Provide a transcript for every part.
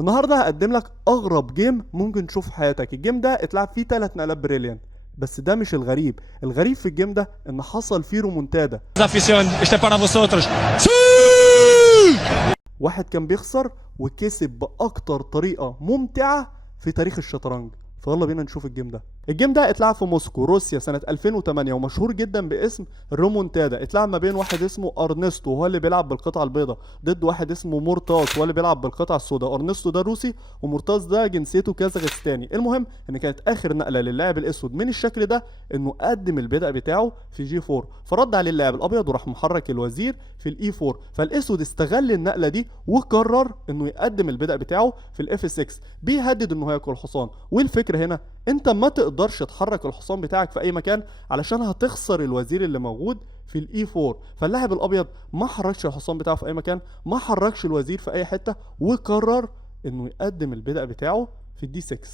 النهارده هقدم لك اغرب جيم ممكن تشوفه في حياتك. الجيم ده اتلعب فيه 3 نقلات بريليانت. بس ده مش الغريب. الغريب في الجيم ده ان حصل فيه رومونتادا. Afición, este es para vosotros. واحد كان بيخسر وكسب باكتر طريقه ممتعه في تاريخ الشطرنج. فيلا بينا نشوف الجيم ده. الجيم ده اتلعب في موسكو روسيا سنة 2008 ومشهور جدا باسم الرومونتادا. اتلعب ما بين واحد اسمه ارنستو وهو اللي بيلعب بالقطعة البيضاء ضد واحد اسمه مورتاز وهو اللي بيلعب بالقطعة السوداء. ارنستو ده روسي ومورتاز ده جنسيته كازاخستاني. المهم ان كانت اخر نقلة للاعب الاسود من الشكل ده انه قدم البدء بتاعه في جي 4، فرد عليه اللاعب الابيض وراح محرك الوزير في الاي 4. فالاسود استغل النقلة دي وقرر انه يقدم البدء بتاعه في الاف 6، بيهدد انه هياكل الحصان. والفكرة هنا انت ما تقدرش تحرك الحصان بتاعك في اي مكان علشان هتخسر الوزير اللي موجود في الاي 4. فاللاعب الابيض ما حركش الحصان بتاعه في اي مكان، ما حركش الوزير في اي حته، وقرر انه يقدم البدء بتاعه في الدي 6.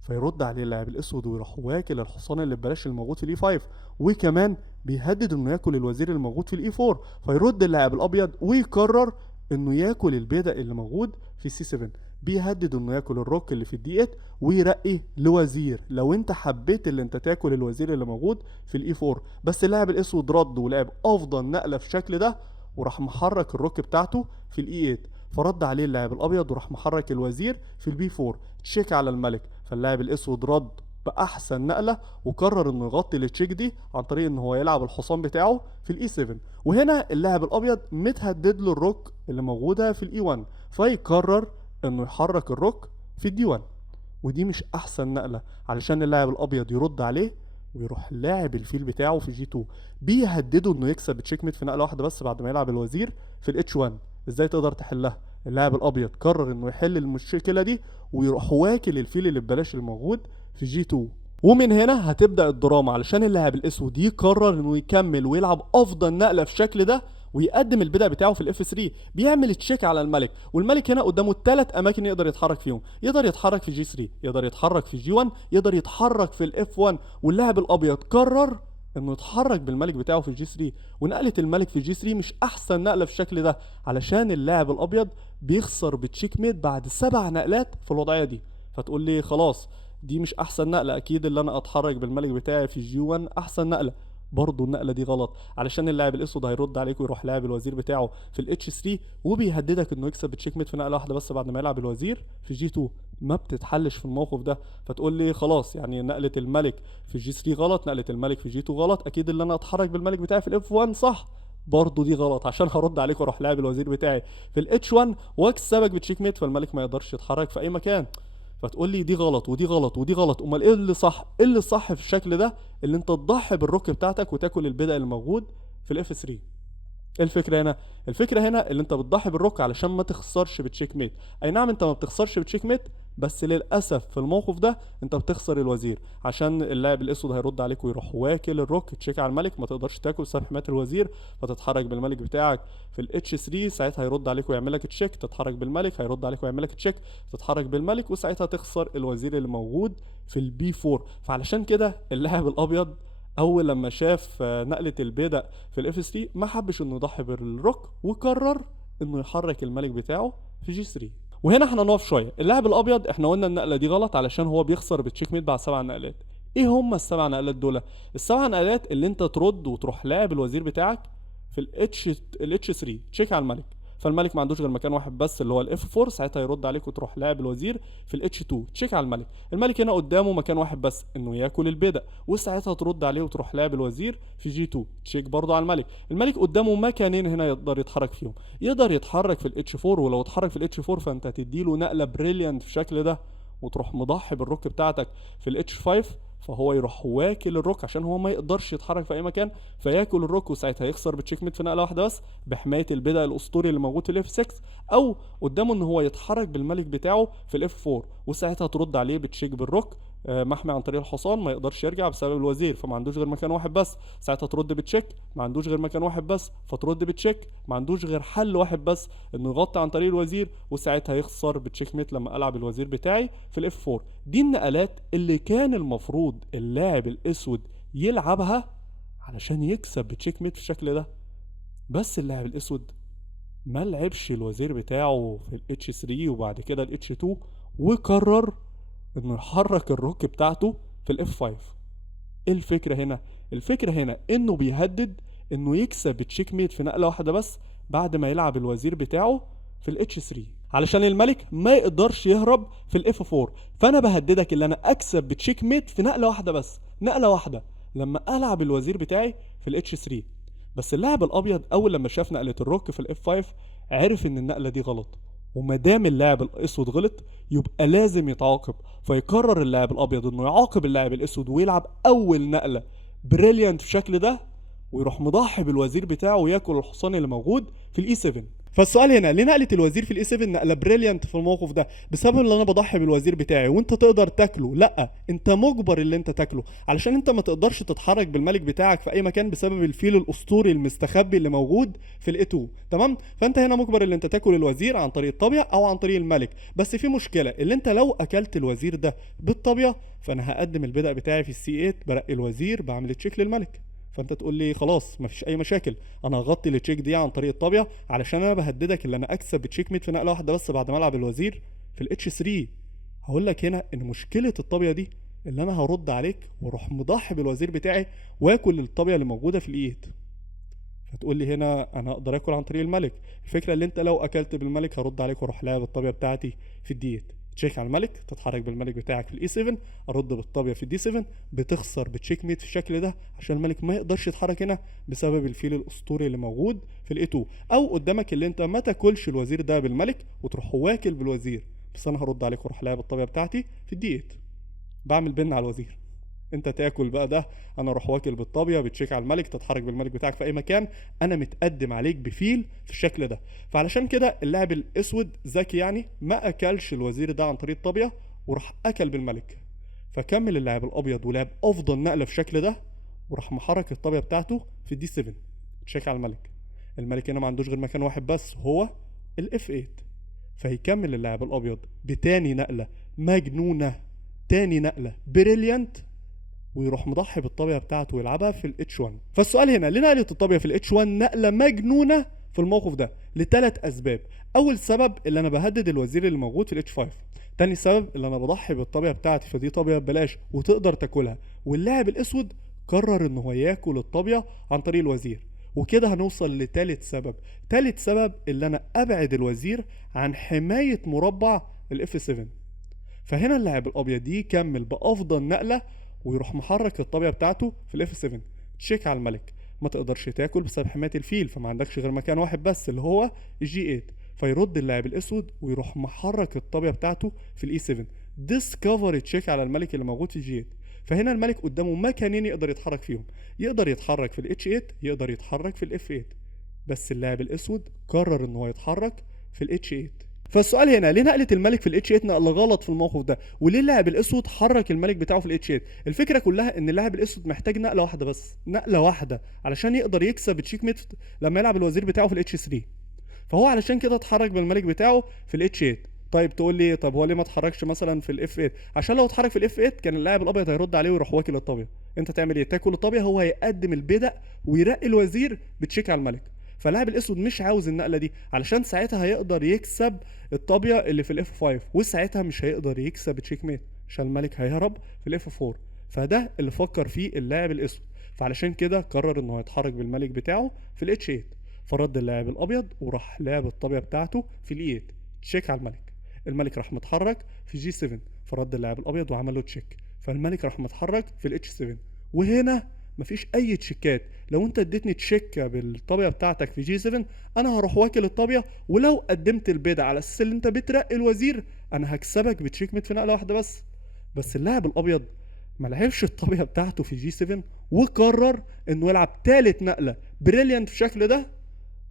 فيرد عليه اللاعب الاسود ويروح واكل الحصان اللي ببلاش الموجود في الاي 5، وكمان بيهدد انه ياكل الوزير الموجود في الاي 4. فيرد اللاعب الابيض ويقرر انه ياكل البدء اللي موجود في سي 7، بيهدد انه ياكل الروك اللي في الدي 8 ويرقي لوزير لو انت حبيت اللي انت تاكل الوزير اللي موجود في الاي 4. بس اللاعب الاسود رد ولعب افضل نقله في الشكل ده وراح محرك الروك بتاعته في الاي 8. فرد عليه اللاعب الابيض وراح محرك الوزير في البي 4 تشيك على الملك. فاللاعب الاسود رد باحسن نقله وقرر انه يغطي التشيك دي عن طريق ان هو يلعب الحصان بتاعه في الاي 7. وهنا اللاعب الابيض متهدد له الروك اللي موجوده في الاي 1، فيقرر انه يحرك الروك في الدي 1. ودي مش احسن نقله علشان اللاعب الابيض يرد عليه ويروح لاعب الفيل بتاعه في جي 2، بيهدده انه يكسب تشيك ميت في نقله واحده بس بعد ما يلعب الوزير في الاتش 1. ازاي تقدر تحلها؟ اللاعب الابيض قرر انه يحل المشكله دي ويروح واكل الفيل اللي ببلاش الموجود في جي 2. ومن هنا هتبدا الدراما علشان اللاعب الاسود يقرر انه يكمل ويلعب افضل نقله في الشكل ده ويقدم البدء بتاعه في الاف 3. بيعمل تشيك على الملك، والملك هنا قدامه 3 اماكن يقدر يتحرك فيهم. يقدر يتحرك في جي 3، يقدر يتحرك في جي 1، يقدر يتحرك في الاف 1. واللاعب الابيض قرر انه يتحرك بالملك بتاعه في جي 3. ونقله الملك في جي 3 مش احسن نقله في الشكل ده علشان اللاعب الابيض بيخسر بتشيك ميت بعد 7 نقلات في الوضعيه دي. فتقول لي خلاص دي مش احسن نقله، اكيد اللي انا اتحرك بالملك بتاعي في جي 1 احسن نقله. برضه النقله دي غلط علشان اللاعب الاسود هيرد عليك ويروح لاعب الوزير بتاعه في الاتش 3 وبيهددك انه يكسب تشيك ميت في نقله واحده بس بعد ما يلعب الوزير في جي 2. ما بتتحلش في الموقف ده. فتقول لي خلاص يعني نقله الملك في جي 3 غلط، نقله الملك في جي 2 غلط، اكيد اللي انا اتحرك بالملك بتاعي في الاف 1 صح. برضه دي غلط عشان هرد عليك واروح لاعب الوزير بتاعي في الاتش 1 واكسبك بتشيك ميت فالملك ما يقدرش يتحرك في اي مكان. فتقول لي دي غلط ودي غلط ودي غلط، امال ايه اللي صح؟ ايه اللي صح في الشكل ده؟ اللي انت تضحي بالروك بتاعتك وتاكل البدء الموجود في الاف 3. ايه الفكره هنا؟ الفكره هنا اللي انت بتضحي بالروك علشان ما تخسرش بتشيك ميت. اي نعم انت ما بتخسرش بتشيك ميت، بس للاسف في الموقف ده انت بتخسر الوزير عشان اللاعب الاسود هيرد عليك ويروح واكل الروك تشيك على الملك. ما تقدرش تاكل بسبب حمايه الوزير، فتتحرك بالملك بتاعك في الاتش 3. ساعتها هيرد عليك ويعمل لك تشيك، تتحرك بالملك، هيرد عليك ويعمل لك تشيك، تتحرك بالملك، وساعتها تخسر الوزير اللي موجود في البي 4. فعلشان كده اللاعب الابيض اول لما شاف نقله البيدق في الاف 3 ما حبش انه يضحي بالروك وقرر انه يحرك الملك بتاعه في جي 3. وهنا احنا نقف شويه. اللاعب الابيض احنا قلنا النقله دي غلط علشان هو بيخسر بتشيك ميت بعد 7 نقلات. ايه هم ال7 نقلات دول؟ ال7 نقلات اللي انت ترد وتروح لاعب الوزير بتاعك في الاتش 3 تشيك على الملك، فالملك ما عندوش غير مكان واحد بس اللي هو الاف 4. ساعتها يرد عليك وتروح لاعب الوزير في الاتش 2 تشيك على الملك. الملك هنا قدامه مكان واحد بس انه ياكل البيدق، وساعتها ترد عليه وتروح لاعب الوزير في جي 2 تشيك برضه على الملك. الملك قدامه مكانين هنا يقدر يتحرك فيهم. يقدر يتحرك في الاتش 4، ولو اتحرك في الاتش 4 فانت هتديله نقله بريليانت في الشكل ده وتروح مضحي بالروك بتاعتك في الاتش 5. فهو يروح واكل الروك عشان هو ما يقدرش يتحرك في اي مكان، فياكل الروك وساعتها يخسر بتشيك ميت في نقله واحده بس بحمايه البدء الاسطوري اللي موجود في الاف 6. او قدامه ان هو يتحرك بالملك بتاعه في الاف 4 وساعتها ترد عليه بتشيك بالروك محمي عن طريق الحصان، ما يقدرش يرجع بسبب الوزير فما عندوش غير مكان واحد بس. ساعتها ترد بتشيك، ما عندوش غير مكان واحد بس، فترد بتشيك، ما عندوش غير حل واحد بس انه يغطي عن طريق الوزير وساعتها يخسر بتشيك ميت لما العب الوزير بتاعي في الاف 4. دي النقلات اللي كان المفروض اللاعب الاسود يلعبها علشان يكسب بتشيك ميت في الشكل ده. بس اللاعب الاسود ما لعبش الوزير بتاعه في الاتش 3 وبعد كده الاتش 2، وقرر انه يحرك الروك بتاعته في الاف 5. ايه الفكرة هنا؟ الفكرة هنا انه بيهدد انه يكسب تشيك ميت في نقلة واحدة بس بعد ما يلعب الوزير بتاعه في الاتش 3، علشان الملك ما يقدرش يهرب في الاف 4. فانا بهددك ان انا اكسب بتشيك ميت في نقلة واحدة بس، نقلة واحدة، لما العب الوزير بتاعي في الاتش 3. بس اللاعب الابيض اول لما شاف نقلة الروك في الاف 5 عرف ان النقلة دي غلط، وما دام اللاعب الاسود غلط يبقى لازم يتعاقب. فيقرر اللاعب الابيض انه يعاقب اللاعب الاسود ويلعب اول نقله بريليانت في الشكل ده، ويروح مضحي بالوزير بتاعه وياكل الحصان اللي موجود في الاي 7. فالسؤال هنا، ليه نقله الوزير في الاي 7 نقله بريليانت في الموقف ده؟ بسبب ان انا بضحي بالوزير بتاعي وانت تقدر تاكله؟ لا، انت مجبر اللي انت تاكله، علشان انت ما تقدرش تتحرك بالملك بتاعك في اي مكان بسبب الفيل الاسطوري المستخبي اللي موجود في الاي 2. تمام؟ فانت هنا مجبر اللي انت تاكل الوزير عن طريق الطابيه او عن طريق الملك. بس في مشكله، اللي انت لو اكلت الوزير ده بالطابيه فانا هقدم البدأ بتاعي في السي 8، برقي الوزير، بعمل تشيك للملك. فانت تقول لي خلاص مفيش اي مشاكل، انا هغطي التشيك دي عن طريق الطابيه علشان انا بهددك ان انا اكسب تشيك ميت في نقله واحده بس بعد ما العب الوزير في الاتش 3. هقول لك هنا ان مشكله الطابيه دي اللي انا هرد عليك واروح مضحي بالوزير بتاعي واكل الطابيه اللي موجوده في الايد. فتقول لي هنا انا اقدر اكل عن طريق الملك. الفكره اللي انت لو اكلت بالملك هرد عليك واروح لاعب الطابيه بتاعتي في الديت، تشيك على الملك، تتحرك بالملك بتاعك في الاي 7، ارد بالطابيه في الدي 7، بتخسر بتشيك ميت في الشكل ده عشان الملك ما يقدرش يتحرك هنا بسبب الفيل الاسطوري اللي موجود في الاي 2. او قدامك اللي انت ما تاكلش الوزير ده بالملك وتروح واكل بالوزير، بس انا هرد عليك واروح لاعب الطابيه بتاعتي في الديت، بعمل بن على الوزير، انت تاكل بقى ده، انا اروح واكل بالطابيه، بتشيك على الملك، تتحرك بالملك بتاعك في اي مكان، انا متقدم عليك بفيل في الشكل ده. فعلشان كده اللاعب الاسود ذكي يعني ما اكلش الوزير ده عن طريق الطابيه وراح اكل بالملك، فكمل اللاعب الابيض ولعب افضل نقله في الشكل ده وراح محرك الطابيه بتاعته في الدي 7، تشيك على الملك. الملك هنا ما عندوش غير مكان واحد بس هو الاف 8، فيكمل اللاعب الابيض بتاني نقله مجنونه، تاني نقله بريليانت، ويروح مضحي بالطابيه بتاعته ويلعبها في الاتش 1. فالسؤال هنا، ليه نقله الطابيه في الاتش 1 نقله مجنونه في الموقف ده؟ لثلاث اسباب. اول سبب اللي انا بهدد الوزير اللي موجود في الاتش 5. تاني سبب اللي انا بضحي بالطابيه بتاعتي، فدي طابيه ببلاش وتقدر تاكلها، واللاعب الاسود قرر ان هو ياكل الطابيه عن طريق الوزير. وكده هنوصل لتالت سبب. تالت سبب اللي انا ابعد الوزير عن حمايه مربع الاف 7. فهنا اللاعب الابيض يكمل بافضل نقله ويروح محرك الطابيه بتاعته في الاف 7، تشيك على الملك، ما تقدرش تاكل بسبب حمايه الفيل، فما عندكش غير مكان واحد بس اللي هو الجي 8. فيرد اللاعب الاسود ويروح محرك الطابيه بتاعته في الاي 7، ديسكفر تشيك على الملك اللي موجود في الجي 8. فهنا الملك قدامه مكانين يقدر يتحرك فيهم، يقدر يتحرك في الاتش 8، يقدر يتحرك في الاف 8. بس اللاعب الاسود قرر ان هو يتحرك في الاتش 8. فالسؤال هنا، ليه نقلة الملك في الاتش 8 نقلة غلط في الموقف ده؟ وليه اللاعب الاسود حرك الملك بتاعه في الاتش 8؟ الفكرة كلها ان اللاعب الاسود محتاج نقلة واحدة بس، نقلة واحدة، علشان يقدر يكسب تشيك ميت لما يلعب الوزير بتاعه في الاتش 3. فهو علشان كده اتحرك بالملك بتاعه في الاتش 8. طيب تقول لي طب هو ليه ما اتحركش مثلا في الاف 8؟ عشان لو اتحرك في الاف 8 كان اللاعب الابيض هيرد عليه ويروح واكل الطابيه. انت تعمل ايه؟ تاكل الطابيه، هو هيقدم البدء ويرقي الوزير بتشيك على الملك. فاللاعب الاسود مش عاوز النقله دي، علشان ساعتها هيقدر يكسب الطابيه اللي في الاف 5، وساعتها مش هيقدر يكسب تشيك ميت عشان الملك هيهرب في الاف 4. فده اللي فكر فيه اللاعب الاسود، فعلشان كده قرر انه يتحرك بالملك بتاعه في الاتش 8. فرد اللاعب الابيض وراح لعب الطابيه بتاعته في الاي 8، تشيك على الملك. الملك راح متحرك في جي 7، فرد اللاعب الابيض وعمل له تشيك، فالملك راح متحرك في الاتش 7. وهنا مفيش اي تشيكات، لو انت اديتني تشيكه بالطابيه بتاعتك في جي 7 انا هروح واكل الطابيه، ولو قدمت البيضه على اساس ان انت بترقي الوزير انا هكسبك بتشيك ميت في نقله واحده بس. بس اللاعب الابيض ما لعبش الطابيه بتاعته في جي 7 وقرر انه يلعب تالت نقله بريليانت في الشكل ده،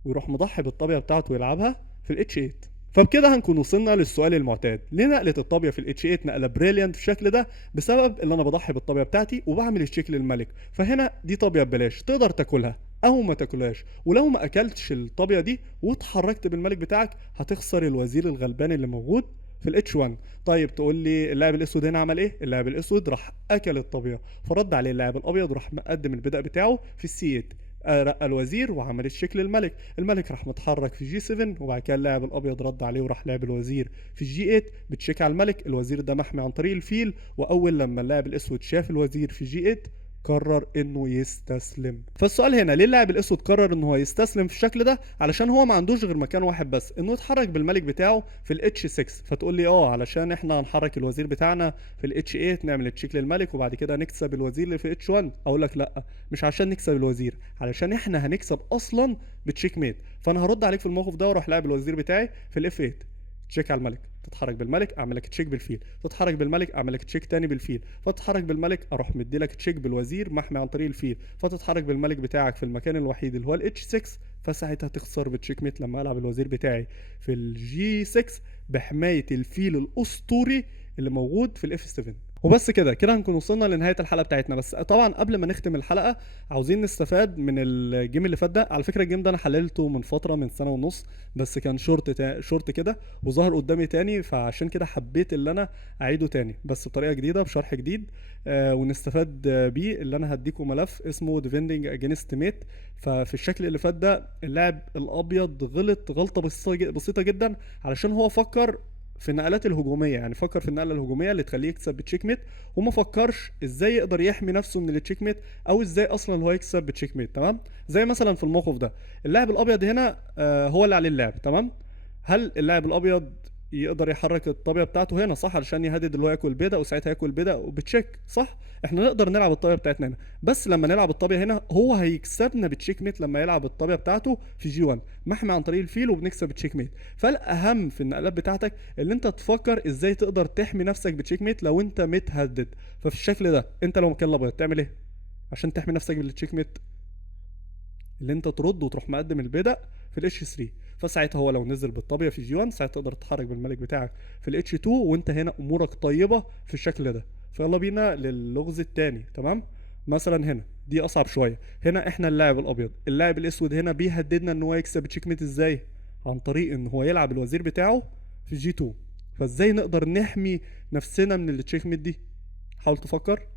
ويروح مضحي بالطابيه بتاعته ويلعبها في الاتش 8. فبكده هنكون وصلنا للسؤال المعتاد، ليه نقله الطابيه في الاتش 8 نقله بريليانت في الشكل ده؟ بسبب ان انا بضحي بالطابيه بتاعتي وبعمل تشيك للملك. فهنا دي طابيه ببلاش تقدر تاكلها او ما تاكلهاش، ولو ما اكلتش الطابيه دي واتحركت بالملك بتاعك هتخسر الوزير الغلبان اللي موجود في الاتش 1. طيب تقول لي اللاعب الاسود هنا عمل ايه؟ اللاعب الاسود راح اكل الطابيه، فرد عليه اللاعب الابيض وراح مقدم البدء بتاعه في السي 8، رقى الوزير وعمل الشيك للملك. الملك راح متحرك في جي 7، وبعد كده اللاعب الابيض رد عليه وراح لعب الوزير في جي 8 بتشيك على الملك. الوزير ده محمي عن طريق الفيل، واول لما اللاعب الاسود شاف الوزير في جي 8 قرر انه يستسلم. فالسؤال هنا، ليه اللاعب الاسود قرر انه هو يستسلم في الشكل ده؟ علشان هو ما عندوش غير مكان واحد بس، انه يتحرك بالملك بتاعه في الاتش 6. فتقول لي علشان احنا هنحرك الوزير بتاعنا في الاتش 8 نعمل تشيك للملك وبعد كده نكسب الوزير اللي في اتش 1. اقول لك لا، مش عشان نكسب الوزير، علشان احنا هنكسب اصلا بتشيك ميت. فانا هرد عليك في الموقف ده واروح لاعب الوزير بتاعي في الاف 8، تشيك على الملك، تتحرك بالملك اعمل لك تشيك بالفيل، تتحرك بالملك اعمل لك تشيك تاني بالفيل، فتتحرك بالملك اروح مدي لك تشيك بالوزير محمي عن طريق الفيل، فتتحرك بالملك بتاعك في المكان الوحيد اللي هو الاتش 6. فساعتها تخسر بتشيك ميت لما العب الوزير بتاعي في الجي 6 بحمايه الفيل الاسطوري اللي موجود في الاف 7. وبس كده هنكون وصلنا لنهايه الحلقه بتاعتنا. بس طبعا قبل ما نختم الحلقه عاوزين نستفاد من الجيم اللي فات ده. على فكره الجيم ده انا حللته من فتره، من سنه ونص، بس كان شورت كده وظهر قدامي تاني، فعشان كده حبيت اللي انا اعيده تاني بس بطريقه جديده بشرح جديد ونستفاد بيه. اللي انا هديكم ملف اسمه ديفندنج اجينست ميت. ففي الشكل اللي فات ده اللاعب الابيض غلط غلطه بسيطه جدا، علشان هو فكر في النقلات الهجوميه، يعني فكر في النقله الهجوميه اللي تخليه يكسب بتشيك ميت، وما فكرش ازاي يقدر يحمي نفسه من التشيك ميت، او ازاي اصلا هو يكسب بتشيك ميت. تمام؟ زي مثلا في الموقف ده اللاعب الابيض هنا هو اللي عليه اللعب. تمام؟ هل اللاعب الابيض يقدر يحرك الطابيه بتاعته هنا؟ صح، علشان يهدد اللي هو ياكل بيضه، وساعتها ياكل بيضه وبتشيك. صح، احنا نقدر نلعب الطابيه بتاعتنا هنا، بس لما نلعب الطابيه هنا هو هيكسبنا بتشيك ميت لما يلعب الطابيه بتاعته في جي 1 محمي عن طريق الفيل وبنكسب بتشيك ميت. فالاهم في النقلات بتاعتك اللي انت تفكر ازاي تقدر تحمي نفسك بتشيك ميت لو انت متهدد. ففي الشكل ده انت لو مكان الابيض تعمل ايه عشان تحمي نفسك بالتشيك ميت؟ اللي انت ترد وتروح مقدم البدء في الاتش 3. فساعتها هو لو نزل بالطابيه في جي 1 ساعتها تقدر تتحرك بالملك بتاعك في الاتش 2، وانت هنا امورك طيبه في الشكل ده. فيلا بينا للغز الثاني. تمام؟ مثلا هنا دي اصعب شويه. هنا احنا اللاعب الابيض، اللاعب الاسود هنا بيهددنا ان هو يكسب تشيك ميت. ازاي؟ عن طريق ان هو يلعب الوزير بتاعه في جي 2. فازاي نقدر نحمي نفسنا من التشيك ميت دي؟ حاول تفكر.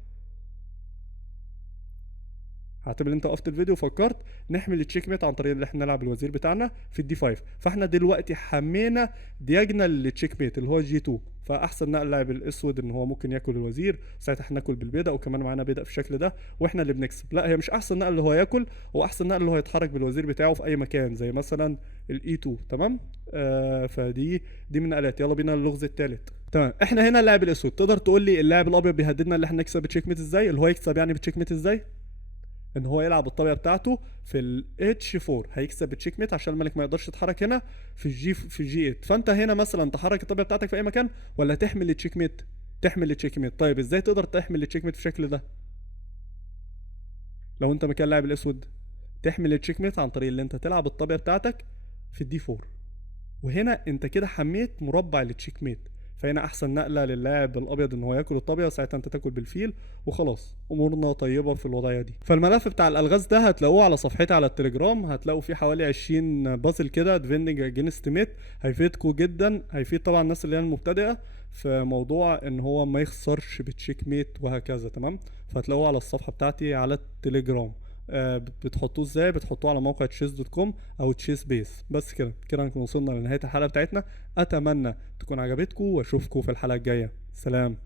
هعتبر انت وقفت الفيديو وفكرت. نحمي التشيك ميت عن طريق ان احنا نلعب الوزير بتاعنا في الدي 5. فاحنا دلوقتي حمينا دياجنال للتشيك ميت اللي هو جي 2. فاحسن نقل اللاعب الاسود ان هو ممكن ياكل الوزير، ساعتها احنا ناكل بالبيضه وكمان معانا بيضه في الشكل ده واحنا اللي بنكسب. لا، هي مش احسن نقل اللي هو ياكل، هو احسن نقل اللي هو يتحرك بالوزير بتاعه في اي مكان زي مثلا الاي 2. تمام؟ فدي من نقلات. يلا بينا للغز الثالث. تمام، احنا هنا اللاعب الاسود. تقدر تقول لي اللاعب الابيض بيهددنا اللي احنا نكسب بتشيك ميت ازاي؟ اللي هو يكسب يعني بتشيك ميت ازاي؟ ان هو يلعب الطابيه بتاعته في الاتش 4 هيكسب التشيك ميت عشان الملك ما يقدرش يتحرك هنا في الجي 8. فانت هنا مثلا تحرك الطابيه بتاعتك في اي مكان ولا تحمل التشيك ميت؟ تحمل التشيك ميت. طيب ازاي تقدر تحمل التشيك ميت في الشكل ده لو انت مكان اللاعب الاسود؟ تحمل التشيك ميت عن طريق اللي انت تلعب الطابيه بتاعتك في الدي 4، وهنا انت كده حميت مربع التشيك ميت. فهنا احسن نقله للاعب الابيض ان هو ياكل الطابيه، وساعتها انت تاكل بالفيل وخلاص امورنا طيبه في الوضعيه دي. فالملف بتاع الالغاز ده هتلاقوه على صفحتي على التليجرام، هتلاقوا فيه حوالي 20 بازل كده ديفندنج اجينست ميت. هيفيدكم جدا، هيفيد طبعا الناس اللي هي المبتدئه في موضوع ان هو ما يخسرش بتشيك ميت وهكذا. تمام؟ فهتلاقوه على الصفحه بتاعتي على التليجرام. بتحطوه ازاي؟ بتحطوه على موقع chess.com او تشيس بيس. بس كده نكون وصلنا لنهايه الحلقه بتاعتنا. اتمنى تكون عجبتكم واشوفكم في الحلقه الجايه. سلام.